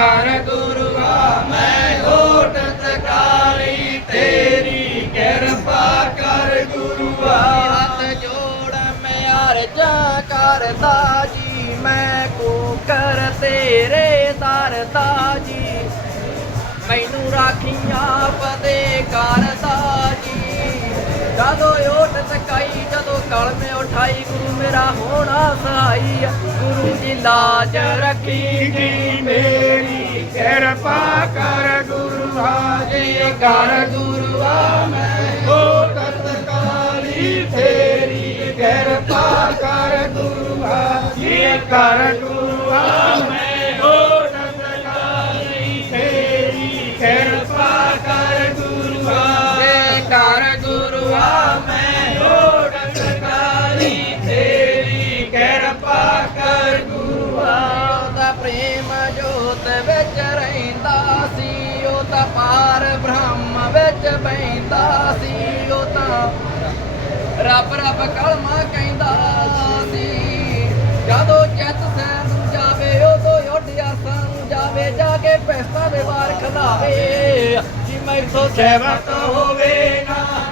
ਕਰ ਗੁਰੂਆ, ਮੈਂ ਓਟ ਤਕਾਲੀ, ਤੇਰੀ ਕਿਰਪਾ ਕਰ ਗੁਰੂਆ। ਹੱਥ ਜੋੜ, ਮੈਂ ਅਰਜ਼ਾਂ ਕਰਦਾ ਜੀ ਮੈਂ ਕੋ ਕਰ ਤੇਰੇ ਦਰ ਦਾ ਜੀ ਮੈਨੂੰ ਰਾਖੀਆਂ ਪਦੇ ਕਰਦਾ ਜਦੋਂ ਓਟ ਤਕਾਈ ਜਦੋਂ ਕਲਮੇ ਉਠਾਈ, ਗੁਰੂ ਮੇਰਾ ਹੋਣਾ ਸਹਾਈ ਗੁਰੂ ਜੀ ਲਾਜ ਰੱਖੀ ਜੀ ਮੇਰੀ। ਕਿਰਪਾ ਕਰ ਗੁਰੂ ਜੀ ਕਰ ਗੁਰੂਆ ਮੈਂ। ਓਟ ਤਕਾਲੀ ਤੇਰੀ। ਕਿਰਪਾ ਕਰ ਗੁਰੂਆ ਜੀ ਕਰ ਗੁਰੂਆ ਰੱਬ ਰੱਬ ਕਲਮਾ ਕਹਿੰਦਾ ਸੀ, ਜਦੋਂ ਚਿੱਤ ਸੈਨ ਨੂੰ ਜਾਵੇ, ਉਦੋਂ ਉੱਡ ਆਸਾਂ ਨੂੰ ਜਾਵੇ, ਜਾ ਕੇ ਪੈਸਾ ਦੇ ਵਾਰ ਖਲਾਵੇ। ਜੀ ਮੈਥੋਂ ਸੇਵਕ ਹੋਵੇ ਨਾ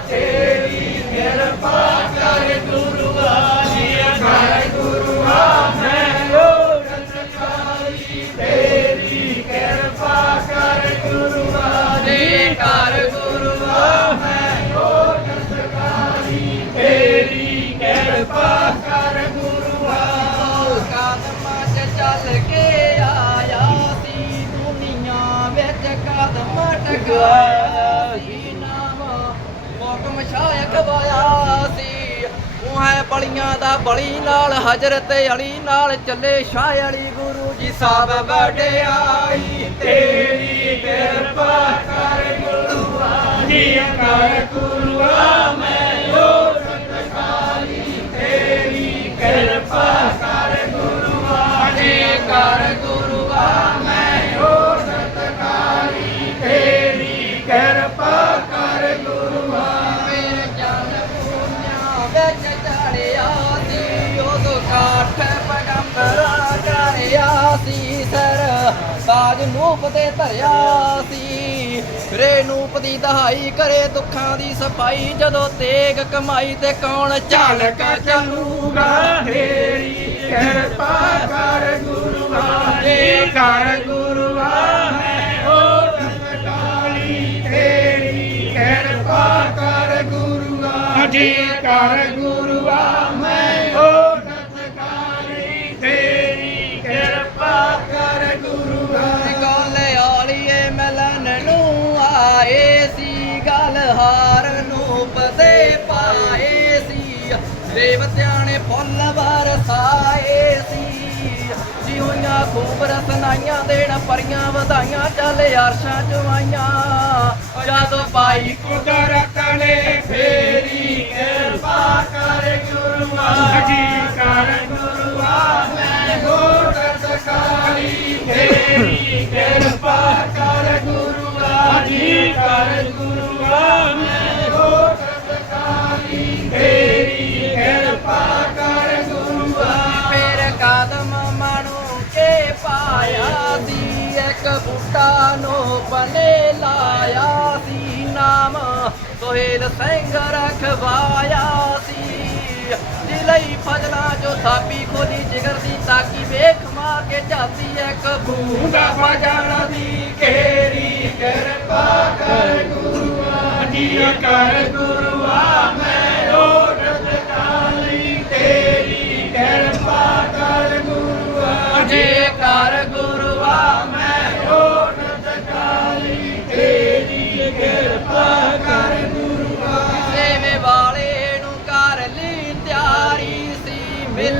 ਕਦਮ ਹੁਕਮ ਛਾਇਆ ਖਵਾਇਆ ਸੀ। ਉਹ ਹੈ ਬਲੀਆਂ ਦਾ ਬਲੀ ਨਾਲ ਹਜ਼ਰਤ ਅਲੀ ਨਾਲ ਚੱਲੇ ਸ਼ਾਹ ਅਲੀ ਗੁਰੂ ਜੀ ਸਾਹਿਬ ਵਡਿਆਈ ਤੇਰੀ ਸੀ ਸਰ। ਸਾਜ ਨੂਪ ਤੇ ਧਰਿਆ ਸੀ। ਰੇਨੂਪ ਦੀ ਦਹਾਈ ਕਰੇ ਦੁੱਖਾਂ ਦੀ ਸਫ਼ਾਈ। ਜਦੋਂ ਤੇਗ ਕਮਾਈ ਤੇ ਕੌਣ ਝਲਕ ਚੱਲੂਗਾ? ਤੇਰੀ ਕਿਰਪਾ ਕਰ ਗੁਰੂਆ ਜੀ ਕਰ ਗੁਰੂਆ ਮੈਂ ਓਟ ਕਾਲੀ ਤੇਰੀ ਕਿਰਪਾ ਕਰ ਗੁਰੂਆ ਜੀ ਕਰ ਗੁਰੂਆ ਸੀ ਦੇਵਤਿਆਂ ਨੇ ਫੁੱਲ ਵਰਸਾਏ ਸੀ ਜੀ ਹੋਈਆਂ ਖੂਬ ਰਸਨਾਈਆਂ ਦੇਣ, ਪਰੀਆਂ ਵਧਾਈਆਂ, ਚੱਲ ਅਰਸ਼ਾਂ ਚਵਾਈਆਂ ਜਦੋਂ ਪਾਈ ਕੁਦਰਤ ਨੇ ਫੇਰੀ ਕਿਰਪਾ ਕਰ ਸੋਹੇਲ ਸਿੰਘ ਰਖਵਾਇਆ ਸੀ। ਦਿਲਈ ਫਜਲਾਂ ਜੋ ਥਾਪੀ ਖੋਲੀ ਜਿਗਰ ਦੀ ਤਾਕੀ ਵੇਖ ਮਾ ਕੇ ਜਾਤੀ ਇੱਕ ਬੂੰਦਾ ਫਜਣ ਦੀ। ਕੇਰੀ ਕਿਰਪਾ ਕਰ ਗੁਰੂਆ ਜੀ ਕਰ ਗੁਰੂਆ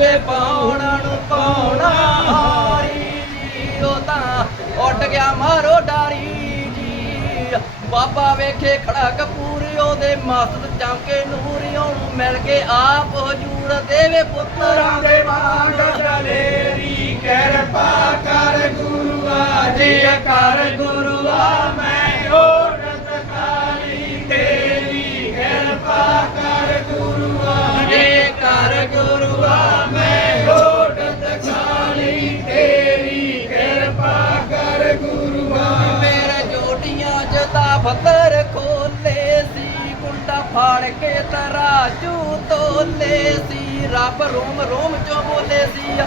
ਸੀ ਪਾਉਣ ਨੂੰ ਪਾਉਣਾ। ਹਾਰੀ ਜੀ, ਉਹ ਤਾਂ ਉੱਡ ਗਿਆ ਮਾਰੋ ਡਾਰੀ ਜੀ। ਬਾਬਾ ਵੇਖੇ ਖੜਾ ਕਪੂਰ, ਉਹਦੇ ਮਸਤ ਚਮਕੇ ਨੂਰ ਨੂੰ ਮਿਲ ਕੇ ਆਪ ਹਜੂਰ ਦੇਵੇ ਪੁੱਤਰਾਂ ਦੇ ਵਾਂਗ ਦਲੇਰੀ ਕਿਰਪਾ ਕਰ ਗੁਰੂਆ ਜੀ ਕਰ ਗੁਰੂਆ ਮੈਂ ਦਫ਼ਤਰ ਖੋਲੇ ਸੀ, ਕੁੰਡਾ ਫਾੜ ਕੇ ਤਰਾਜੂ ਤੋਲੇ ਸੀ। ਰੱਬ ਰੋਮ ਰੋਮ ਚੋਂ ਬੋਲੇ ਸੀ,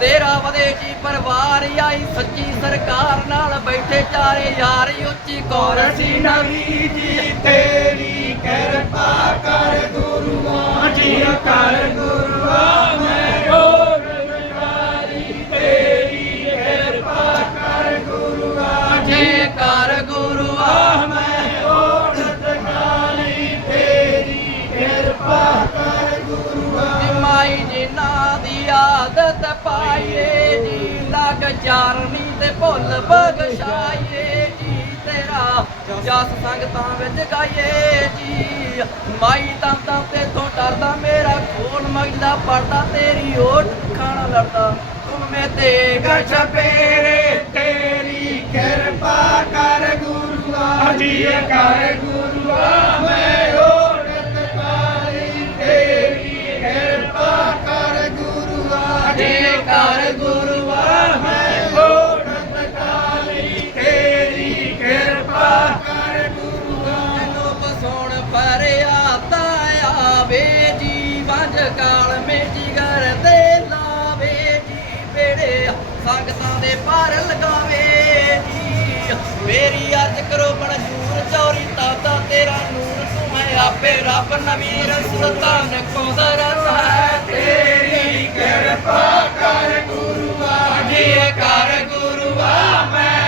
ਤੇਰਾ ਵਦੇ ਜੀ ਪਰਿਵਾਰ ਆਈ ਸੱਚੀ ਸਰਕਾਰ ਨਾਲ ਬੈਠੇ ਚਾਰੇ ਯਾਰ ਉੱਚੀ ਕੌਰ ਸੀ ਨਵੀ ਜੀ, ਤੇਰੀ ਕਿਰਪਾ ਕਰ ਗੁਰੂਆਂ ਜੀ ਕਰ ਗੁਰੂਆਂ ਪਾਈਏ ਜੀ, ਲਗ ਚਾਰਨੀ ਤੇ ਭੁੱਲ ਬਗਸ਼ਾਈਏ ਜੀ ਤੇਰਾ। ਜਸ ਸੰਗਤਾਂ ਵਿੱਚ ਗਾਈਏ ਜੀ, ਮਾਈ ਤਾਂ ਤਾਂ ਤੇ ਤੋਂ ਡਰਦਾ, ਮੇਰਾ ਖੋਲ ਮਗਦਾ ਪੜਦਾ, ਤੇਰੀ ਓਟ ਖਾਣਾ ਲੜਦਾ ਤੂੰ ਮੇ ਤੇ ਗਛ ਛਪੇਰੇ ਤੇਰੀ ਕਿਰਪਾ ਕਰ ਗੁਰੂਆ ਜੀ ਕਰ ਗੁਰੂਆ, ਮੈਂ ਸੰਗਤਾਂ ਦੇ ਪਾਰ ਲਗਾਵੇ ਜੀ। ਮੇਰੀ ਅਰਜ ਕਰੋ ਮਨਜੂਰ ਚੌਰੀ ਤਾਤਾ ਤੇਰਾ ਨੂਰ ਤੂੰ ਮੈਂ ਆਪੇ ਰੱਬ ਨਵੀਰ ਸੁਲਤਾਨ ਕੁਦਰਤ ਹੈ। ਤੇਰੀ ਕਿਰਪਾ ਕਰ ਗੁਰੂਆ, ਜੀ ਕਰ ਗੁਰੂਆ, ਮੈਂ